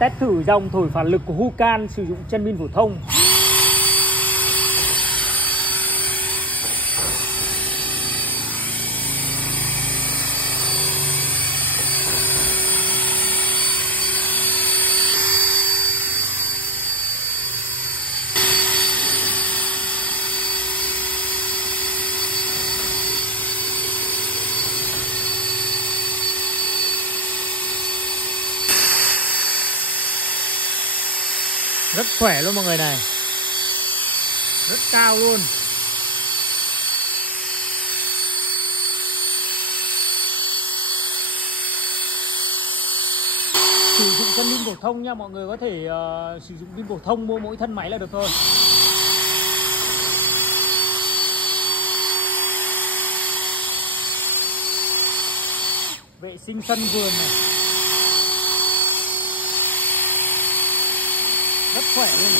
test thử dòng thổi phản lực của Hukan sử dụng chân pin phổ thông. Rất khỏe luôn mọi người này. Rất cao luôn. Sử dụng chân pin phổ thông nha, mọi người có thể sử dụng pin phổ thông mua mỗi thân máy là được thôi. Vệ sinh sân vườn này. Rất khỏe luôn.